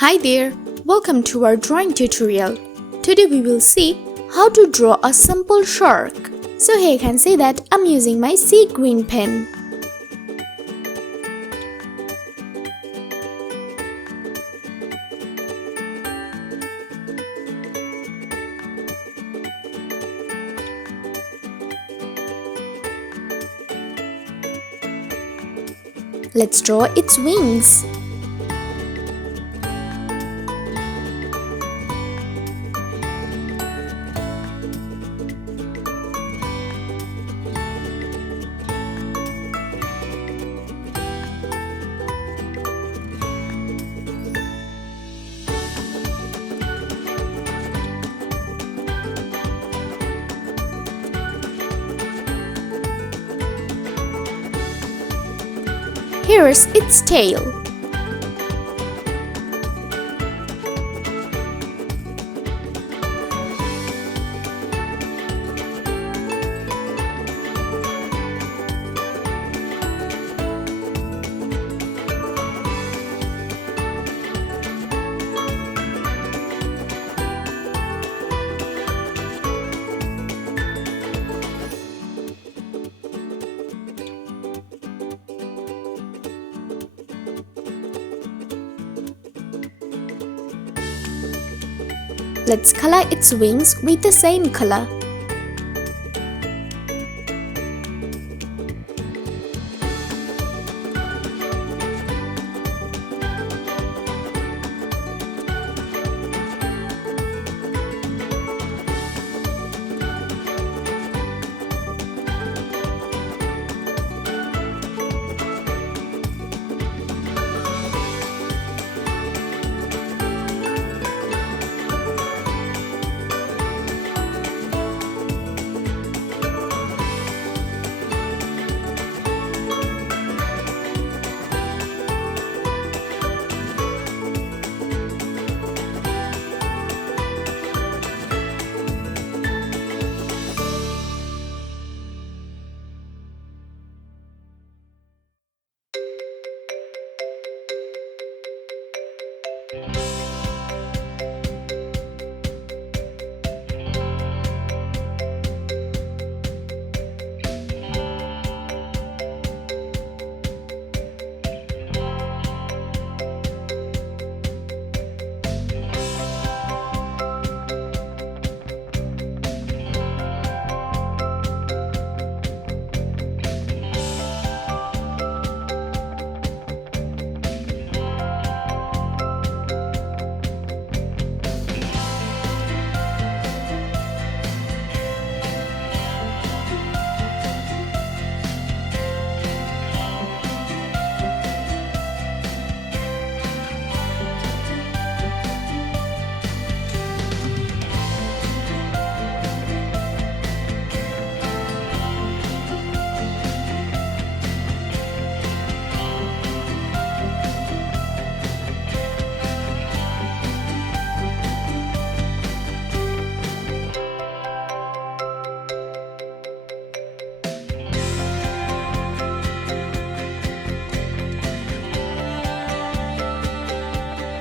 Hi there, welcome to our drawing tutorial. Today we will see how to draw a simple shark. So here you can see that I'm using my sea green pen. Let's draw its wings. Here's its tail. Let's color its wings with the same color.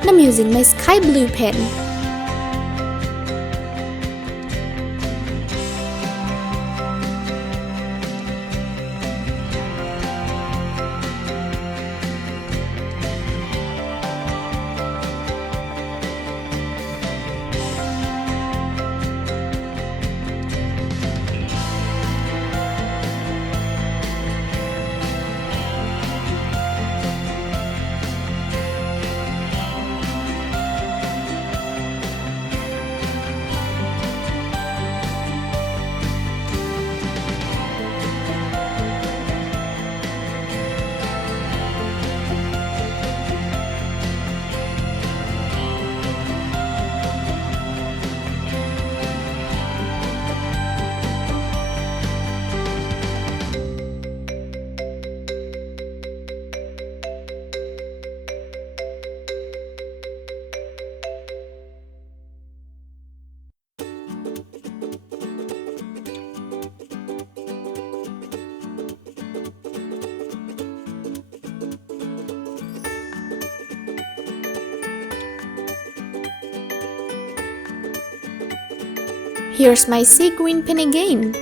I'm using my sky blue pen. Here's my sea green pen again.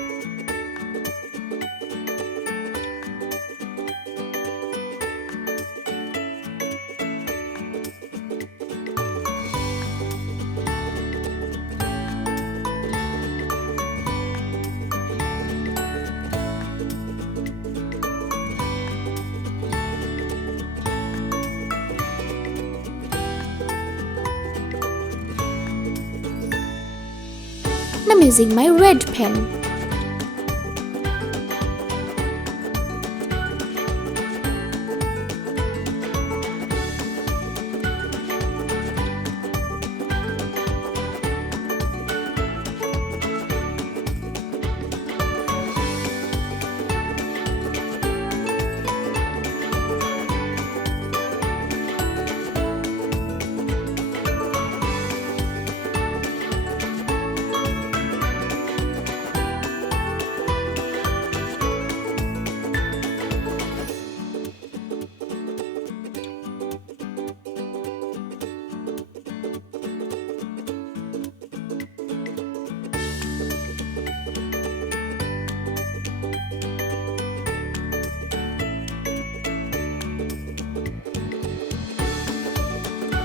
I'm using my red pen.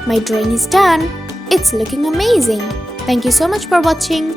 My drawing is done. It's looking amazing. Thank you so much for watching.